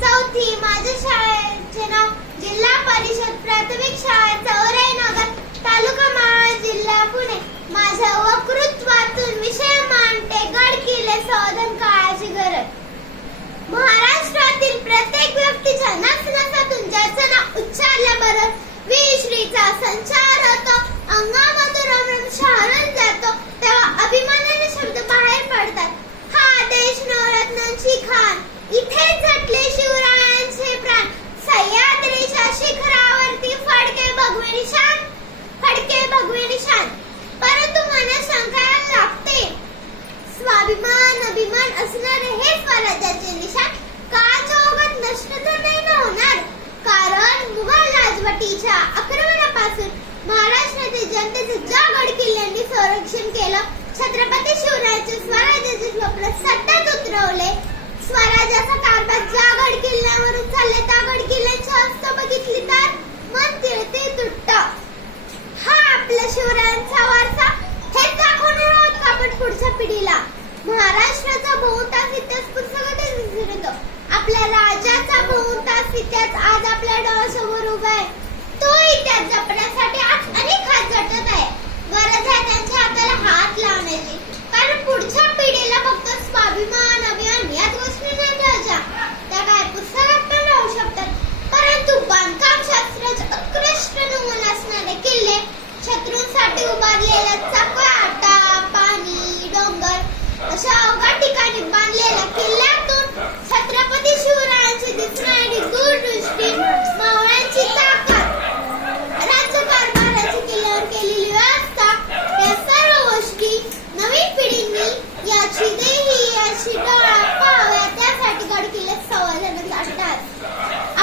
चौथी. माझ्या शाळेचे नाव जिल्हा परिषद प्राथमिक शाळा चौरेनगर, तालुका मावळ, जिल्हा पुणे. माझ्या वक्तृत्वातून विषय मांडते गड किल्ले संवर्धन काळाची गरज. महाराष्ट्रातील प्रत्येक व्यक्तीच्या नसनसातून ज्याचं नाव उच्चारल्याबरोबर विश्रीचा संचार होतो, अंगामधून रमण शहरून जातो, तेव्हा अभिमानाने शब्द बाहेर पडतात. हा देश नवरत्नांची खाण, इथे झटले शिवरायांचे प्राण. सह्याद्रीच्या शिखरावरती फडके भगवे निशाण, फडके भगवे निशाण. परंतु मनात शंका लागते, स्वाभिमान अभिमान असणारे हे स्वराज्याचे निशाण काळाच्या ओघात नष्ट तर नाही ना होणार. कारण मुघल राजवटीच्या आक्रमणापासून महाराष्ट्रातील जनतेचे ज्या गड किल्ल्यांनी संरक्षण केलं, छत्रपती शिवरायांचे स्वराज्याचे स्वप्न सत्यात उतरवले. स्वराज्याचा कारभार ज्या गड किल्ल्यांवरून चालले त्या गड किल्ल्यांची अवस्था बघितली तर मन तिळते तुटतं. हा आपला शिवरायांचा वारसा हेच दाखवणार आहोत का आपण पुढच्या पिढीला. महाराष्ट्राचा बहुतांश इतिहास पुस्तकातच विसरतो, आपल्या राजाचा बहुतांश इतिहास आज आपल्या डोळ्यासमोर उभा आहे. तो इतिहास जपण्यासाठी आज अनेक हात झटत आहे. गरज आहे त्यांच्या हाताला हात लावण्याची, कारण पुढच्या पिढीला फक्त स्वाभिमान अभिमान याच गोष्टी नाही ठेवायच्या. त्या काय पुस्तकात पण राहू शकतात, परंतु बांधकाम शास्त्राचे उत्कृष्ट नमुने असणारे किल्ले, शत्रूंसाठी उभारलेल्या चपाटा, पाणी, डोंगर अशा अवघड ठिकाणी बांधलेल्या किल्ल्यातून छत्रपती शिवरायांची दिसणारी दूरदृष्टी, मावळ्यांची ताकद, राज्यकारभाराची किल्ल्यावर केलेली व्यवस्था, या सर्व गोष्टी नवीन पिढींनी याची देही याची डोळा पाहाव्या. त्यासाठी गड किल्ले संवर्धन असतात.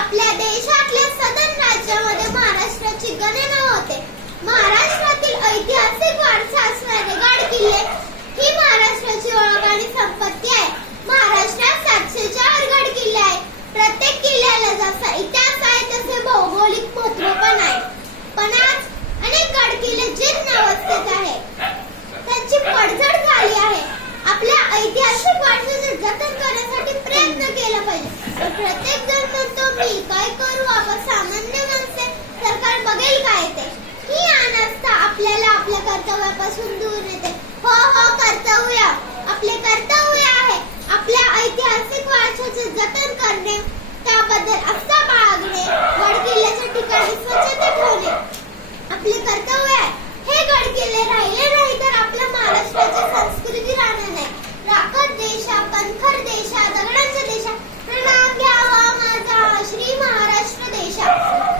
आपल्या देशातल्या सदन राज्यामध्ये महाराष्ट्राची गणना होते. महाराष्ट्रातील ऐतिहासिक वारसा असणारे गड किल्ले ही महाराष्ट्राची ओळख आणि संपत्ती आहे. महाराष्ट्रात 704 गड किल्ले आहेत. प्रत्येक किल्ल्याला जसा इतिहास आहे तसे भौगोलिक महत्त्व पण आहे. पण आज अनेक गड किल्ले जीर्ण अवस्थेत आहेत, त्यांची पडझड झाली आहे. आपल्या ऐतिहासिक वारशाचे जतन करण्यासाठी प्रयत्न केला पाहिजे. प्रत्येक जण म्हणतो मी काय करू, आपण सामान्य माणसे, सरकार बघेल काय ते. ही अनास्था आपल्याला आपल्या कर्तव्यापासून दूर नेते. हो कर्तव्य, आपले कर्तव्य आहे आपल्या ऐतिहासिक वारशाचे जतन करणे, त्याबद्दल आस्था बाळगणे, गड किल्ल्याच्या ठिकाणी स्वच्छता ठेवणे आपले कर्तव्य आहे. हे गड किल्ले राहिले नाही तर आपल्या महाराष्ट्राची संस्कृती राहणार नाही. राखत देशा, कणखर देशा, दगडांच्या देशा, प्रणाम घ्यावा माझा श्री महाराष्ट्र देशा,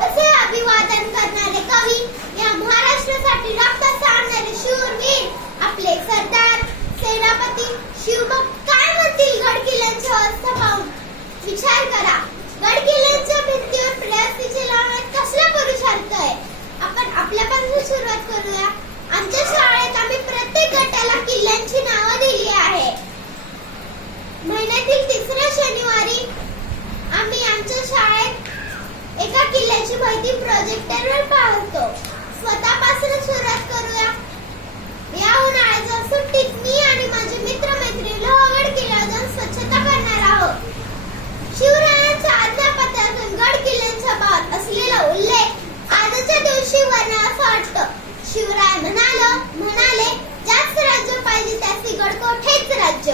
असे अभिवादन करणारे कवी, या महाराष्ट्रासाठी रक्त सांडणारे शूरवीर आपले सरदार, सेनापती, शिवभक्त काय म्हणतील गड किल्ल्यांची अवस्था पाहून? विचार करा. गड किल्ल्यांच्या भिंतीवर प्लास्टिकचे लावण्यात कसला पुरुषार्थ आहे? आपण आपल्यापासून सुरुवात करूया. आमच्या शाळेत आम्ही प्रत्येक गटाला किल्ल्यांची नावं दिली आहे. महिन्यातील 3ऱ्या शनिवारी आम्ही आमच्या शाळेत एका किल्ल्याची माहिती प्रोजेक्टरवर पाहतो. स्वतःपासून सुरुवात करूया. या उन्हाळ्याच्या सुट्टीत मी आणि माझे मित्र-मैत्रिणी लोहगड किल्ल्यावर जाऊन स्वच्छता करणार आहोत. शिवरायांच्या आज्ञापत्रातून गड किल्ल्यांच्या बाबत असलेला उल्लेख आजच्या दिवशी वर्णन असं वाटतं. शिवराय म्हणाले जास्त राज्य पाहिजे त्याचे गडकोटेच राज्य,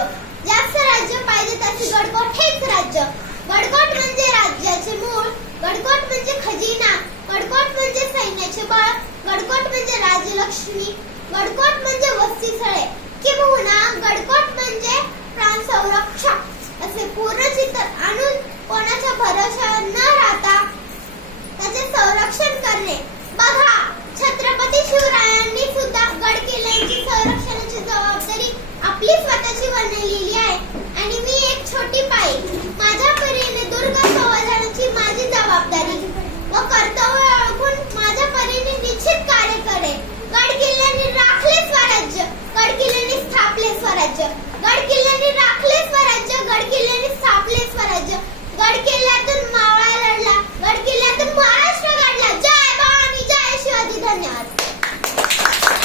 जास्त राज्य पाहिजे त्याचे गडकोटेच राज्य. गडकोट म्हणजे राज्याचे मूळ, गडकोट म्हणजे खजिना, गडकोट म्हणजे सैन्याचे बळ, गडकोट म्हणजे राजलक्ष्मी, गडकोट म्हणजे वस्तीस्थळे, किंबहुना गडकोट म्हणजे प्राण संरक्षक असे पूर्ण चित्र आणून कोणाच्या भरोशावर न राहता त्याचे संरक्षण करणे. बघा, छत्रपती शिवरायांनी सुद्धा गड किल्ल्यांची